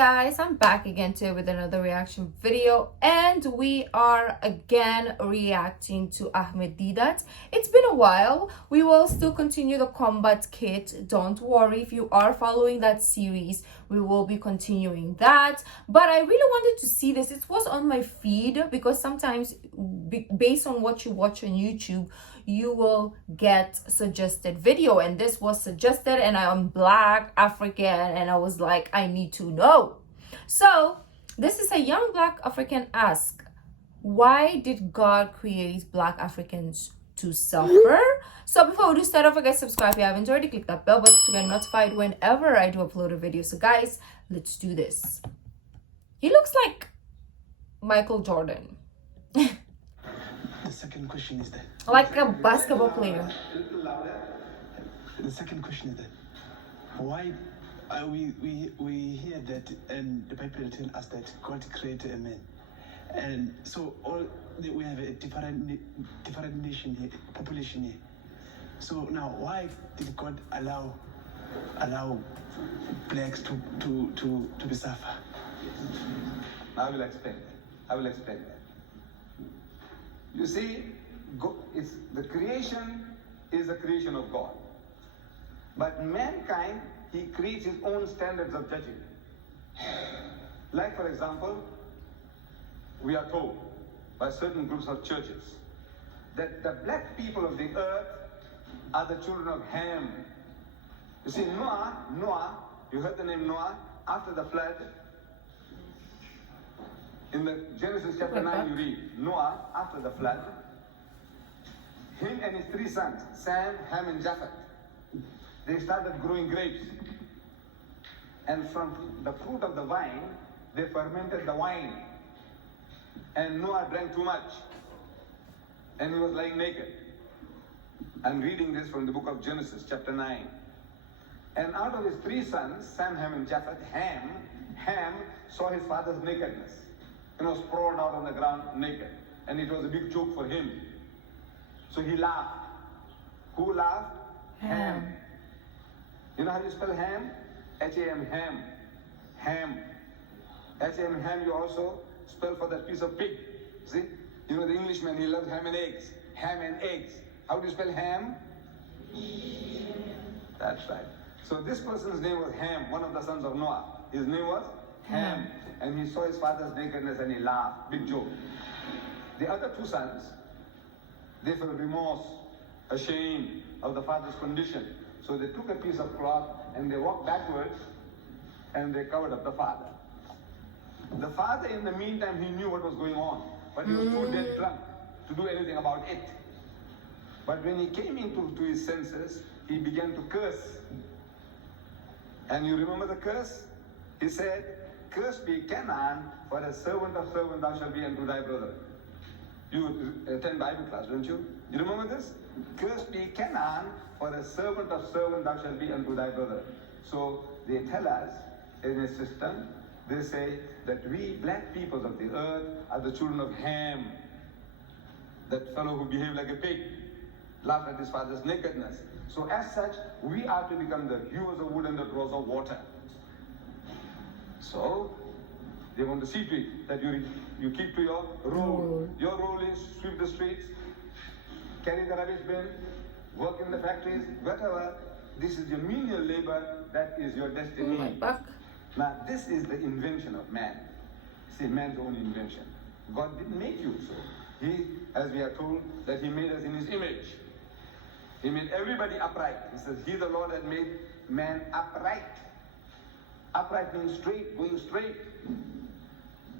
guys, I'm back again today with another reaction video, and we are again reacting to Ahmed Deedat. It's been a while. We will still continue the combat kit. Don't worry, if you are following that series, we will be continuing that. But I really wanted to see this. It was on my feed because sometimes based on what you watch on YouTube, you will get suggested video, and this was suggested, and I'm Black African, and I was like, I need to know. So this is a young Black African ask, why did God create Black Africans to suffer? So before we do start off, guys, subscribe if you haven't already. Click that bell button to get notified whenever I do upload a video. So guys, let's do this. He looks like Michael Jordan. The second question is that. Like a basketball player. The second question is that. Why we hear that, and the Bible tells us that God created a man, and so we have a different nation here, population here. So now, why did God allow blacks to be suffer? I will explain that. You see, the creation is the creation of God. But mankind, he creates his own standards of judging. Like, for example, we are told by certain groups of churches that the black people of the earth are the children of Ham. You see, Noah, you heard the name Noah, after the flood. In the Genesis chapter 9, you read, Noah, after the flood, him and his three sons, Sam, Ham, and Japheth, they started growing grapes. And from the fruit of the vine, they fermented the wine. And Noah drank too much. And he was lying naked. I'm reading this from the book of Genesis, chapter 9. And out of his three sons, Sam, Ham, and Japheth, Ham saw his father's nakedness and was sprawled out on the ground naked. And it was a big joke for him. So he laughed. Who laughed? Ham. You know how you spell Ham? H-A-M, Ham. Ham. H-A-M, Ham, you also spell for that piece of pig. See? You know the Englishman, he loves ham and eggs. Ham and eggs. How do you spell Ham? That's right. So this person's name was Ham, one of the sons of Noah. His name was Ham. And he saw his father's nakedness and he laughed. Big joke. The other two sons, they felt remorse, ashamed of the father's condition. So they took a piece of cloth and they walked backwards and they covered up the father. The father, in the meantime, he knew what was going on, but he was too dead drunk to do anything about it. But when he came into his senses, he began to curse. And you remember the curse? He said, "Cursed be Canaan, for a servant of servant thou shalt be unto thy brother." You attend Bible class, don't you? You remember this? "Cursed be Canaan, for a servant of servant thou shalt be unto thy brother." So they tell us in a system, they say that we black peoples of the earth are the children of Ham. That fellow who behaved like a pig, laughed at his father's nakedness. So as such, we are to become the hewers of wood and the drawers of water. So they want to see to it that you keep to your role. Your role is sweep the streets, carry the rubbish bin, work in the factories, whatever. This is your menial labor. That is your destiny. Oh my back. Now this is the invention of man. See, man's own invention. God didn't make you so. He, as we are told, that he made us in his image. He made everybody upright. He says, he the Lord had made man upright. Upright means straight, going straight.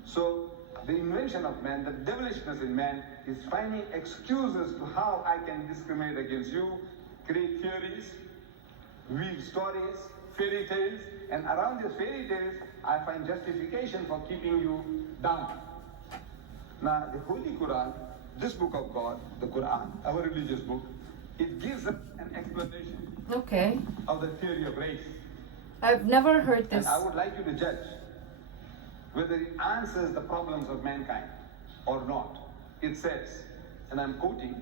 So the invention of man, the devilishness in man, is finding excuses to how I can discriminate against you, create theories, weave stories, fairy tales, and around these fairy tales, I find justification for keeping you down. Now, the Holy Quran, this book of God, the Quran, our religious book, it gives us an explanation of the theory of race. I've never heard this. And I would like you to judge whether it answers the problems of mankind or not. It says, and I'm quoting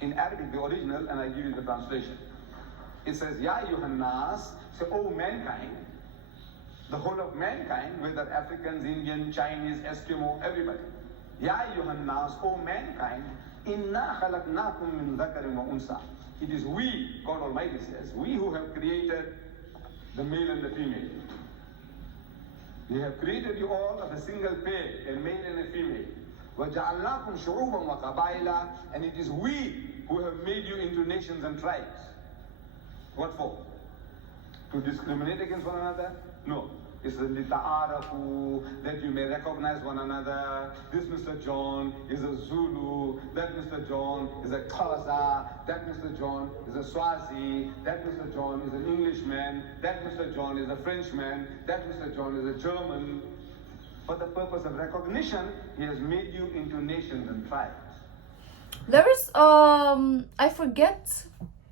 in Arabic, the original, and I give you the translation. It says, Ya ayyuhan nas, say, O mankind, the whole of mankind, whether Africans, Indian, Chinese, Eskimo, everybody. Ya ayyuhan nas, O mankind, inna khalaqnakum min dhakarin wa unsa. It is we, God Almighty says, we who have created the male and the female. We have created you all of a single pair, a male and a female. وَجَعَلْنَاكُمْ شُعُوبًا وَقَبَائِلًا. And it is we who have made you into nations and tribes. What for? To discriminate against one another? No. It's the lita'arafu, that you may recognize one another. This Mr. John is a Zulu, that Mr. John is a Xhosa, that Mr. John is a Swazi, that Mr. John is an Englishman, that Mr. John is a Frenchman, that Mr. John is a German. For the purpose of recognition, he has made you into nations and tribes. There is I forget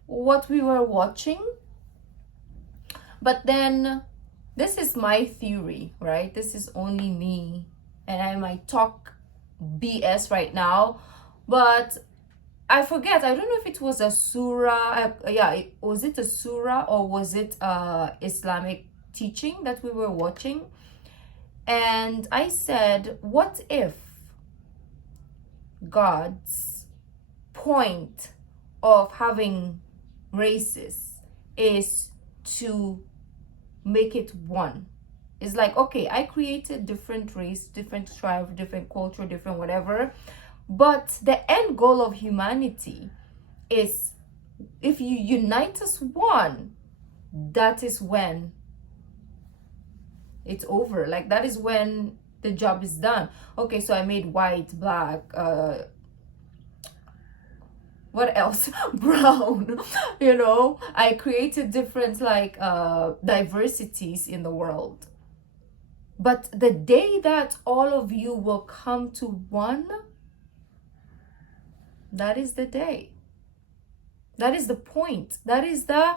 what we were watching, but then this is my theory, right? This is only me, and I might talk BS right now, but I forget. I don't know if it was a surah. Was it a surah or was it Islamic teaching that we were watching? And I said, what if God's point of having races is to make it one? It's like, okay, I created different race, different tribe, different culture, different whatever, but the end goal of humanity is, if you unite as one, that is when it's over. Like, that is when the job is done. Okay, so I made white, black, what else? Brown. You know, I created different like diversities in the world. But the day that all of you will come to one, that is the day. That is the point. That is the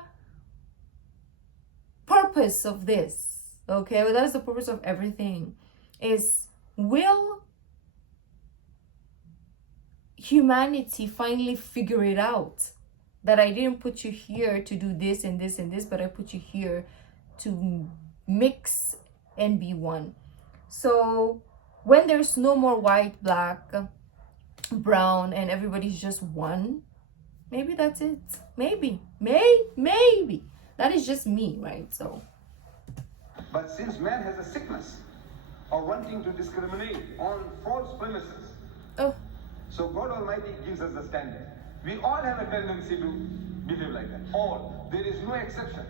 purpose of this. Okay, well, that's the purpose of everything. Is, will humanity finally figure it out that I didn't put you here to do this and this and this, but I put you here to mix and be one. So when there's no more white, black, brown, and everybody's just one, maybe that's it. Maybe that is just me, right? So, but since man has a sickness of wanting to discriminate on false premises, so God Almighty gives us the standard. We all have a tendency to behave like that. All. There is no exception.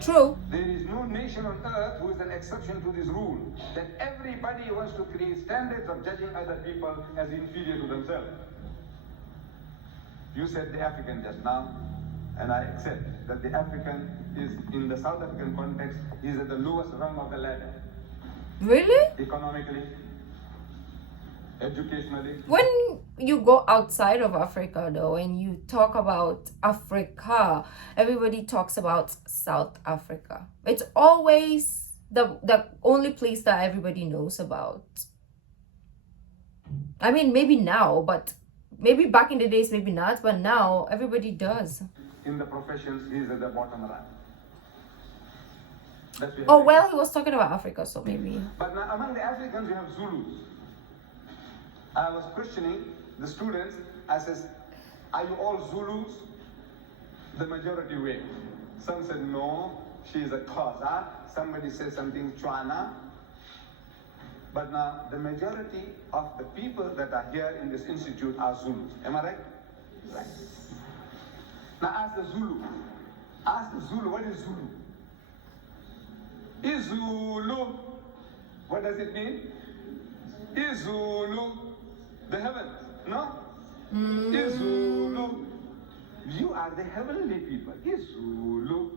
True. There is no nation on earth who is an exception to this rule, that everybody wants to create standards of judging other people as inferior to themselves. You said the African just now, and I accept that the African is, in the South African context, is at the lowest rung of the ladder. Really? Economically, educationally. When you go outside of Africa, though, and you talk about Africa, everybody talks about South Africa. It's always the only place that everybody knows about. I mean, maybe now, but maybe back in the days, maybe not, but now everybody does. In the professions, he's at the bottom rung. Oh, well, he was talking about Africa, so maybe. But now, among the Africans, you have Zulus. I was questioning the students. I says, are you all Zulus? The majority were. Some said no, she is a Xhosa. Somebody said something Tswana. But now the majority of the people that are here in this institute are Zulus. Am I right? Right. Now ask the Zulu. Ask the Zulu, what is Zulu? Izulu. What does it mean? Izulu. The heavens. No? Izulu. You are the heavenly people. Izulu.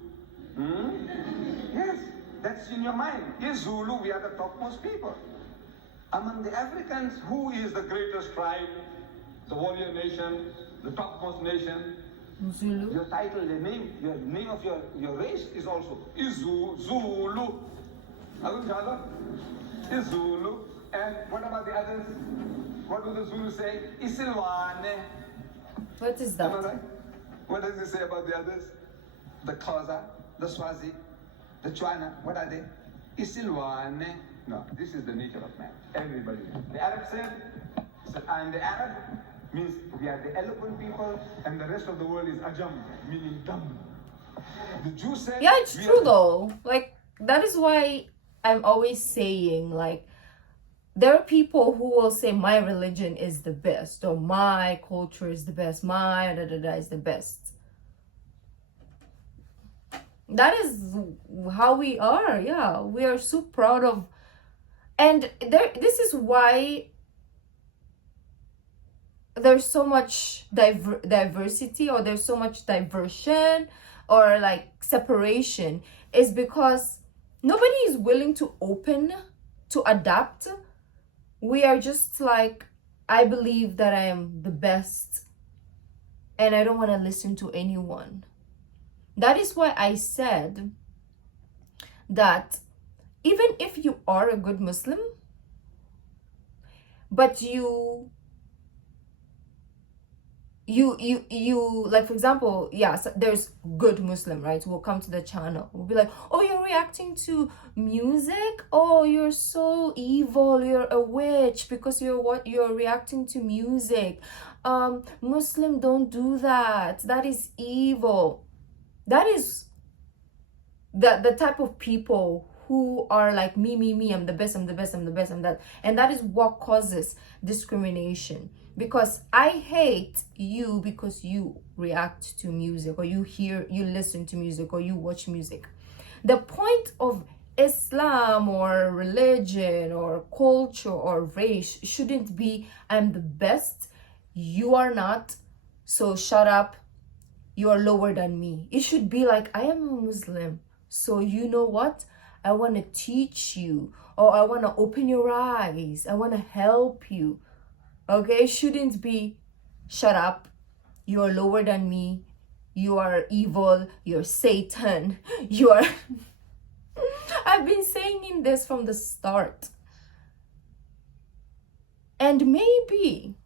Yes, that's in your mind. Izulu, we are the topmost people. Among the Africans, who is the greatest tribe? The warrior nation, the topmost nation? Zulu. Your title, your name of your race is also Zulu. Zulu. And what about the others? What do the Zulus say? Isilwane. What is that? Am I right? What does it say about the others? The Xhosa, the Swazi, the Tswana. What are they? Isilwane. No, this is the nature of man. Everybody knows. The Arab said, I'm the Arab, means we are the eloquent people, and the rest of the world is Ajam, meaning dumb. The Jew said, Yeah, it's we true are though. Like, that is why I'm always saying, like, there are people who will say my religion is the best, or my culture is the best, my da da da is the best. That is how we are. Yeah, we are so proud of, and this is why there's so much diversity, or there's so much diversion, or like separation, is because nobody is willing to open to adapt. We are just like, I believe that I am the best and I don't want to listen to anyone. That is why I said that even if you are a good Muslim, but you like, for example, yeah, so there's good Muslim, right, who will come to the channel, will be like, oh, you're reacting to music, oh, you're so evil, you're a witch because you're reacting to music, Muslim, don't do that, that is evil. That is the type of people who are like, me, I'm the best, I'm that, and that is what causes discrimination. Because I hate you because you react to music, or you listen to music, or you watch music. The point of Islam or religion or culture or race shouldn't be, I'm the best, you are not, so shut up, you are lower than me. It should be like, I am a Muslim, so you know what, I want to teach you, or I want to open your eyes, I want to help you. Okay, it shouldn't be, shut up, you are lower than me, you are evil, you're Satan, you are I've been saying this from the start. And maybe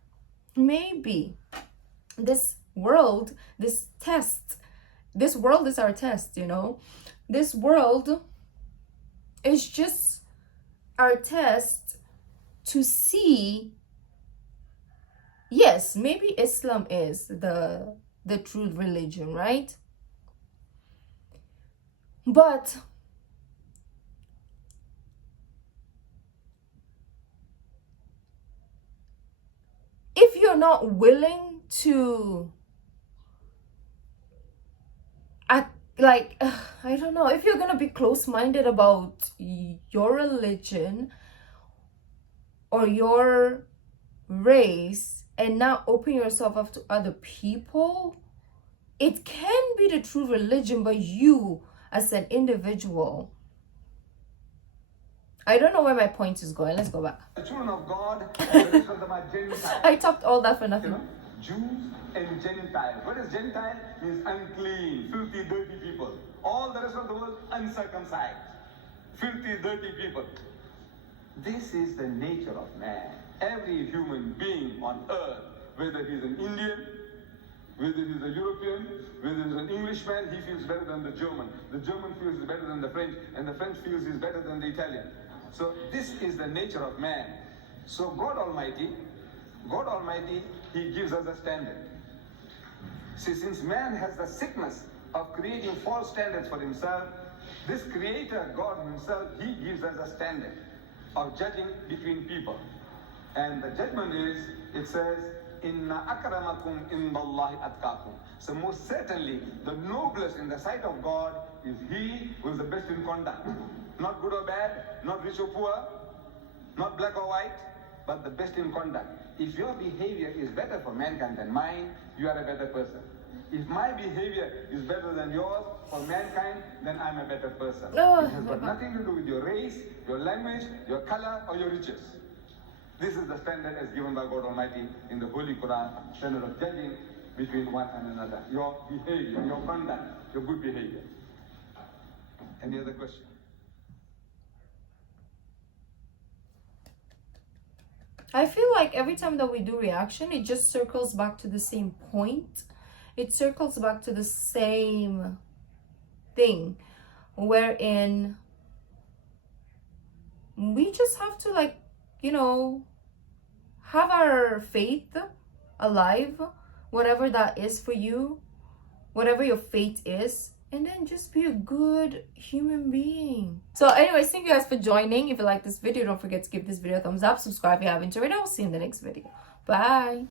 this world is our test, you know. This world is just our test to see, yes, maybe Islam is the true religion, right? But if you're not willing to like, I don't know, if you're gonna be close-minded about your religion or your race and not open yourself up to other people, it can be the true religion, but you as an individual, I don't know where my point is going. Let's go back. the children of God, and the rest of them are Gentiles. I talked all that for nothing. You know, Jews and Gentiles. What is Gentile? Means unclean, filthy, dirty people. All the rest of the world, uncircumcised, filthy, dirty people. This is the nature of man. Every human being on earth, whether he's an Indian, whether he's a European, whether he's an Englishman, he feels better than the German. The German feels better than the French, and the French feels he's better than the Italian. So this is the nature of man. So God Almighty, He gives us a standard. See, since man has the sickness of creating false standards for himself, this Creator, God Himself, He gives us a standard of judging between people. And the judgment is, it says, Inna akramakum indallahi atqakum. So most certainly, the noblest in the sight of God is he who is the best in conduct. Not good or bad, not rich or poor, not black or white, but the best in conduct. If your behavior is better for mankind than mine, you are a better person. If my behavior is better than yours for mankind, then I'm a better person. It has got nothing to do with your race, your language, your color, or your riches. This is the standard as given by God Almighty in the Holy Quran, standard of judging between one and another. Your behavior, your conduct, your good behavior. Any other question? I feel like every time that we do reaction, it just circles back to the same point. It circles back to the same thing, wherein we just have to, like, you know, have our faith alive, whatever that is for you, whatever your faith is, and then just be a good human being. So anyways, thank you guys for joining. If you like this video, don't forget to give this video a thumbs up, subscribe if you haven't already. I'll see you in the next video. Bye.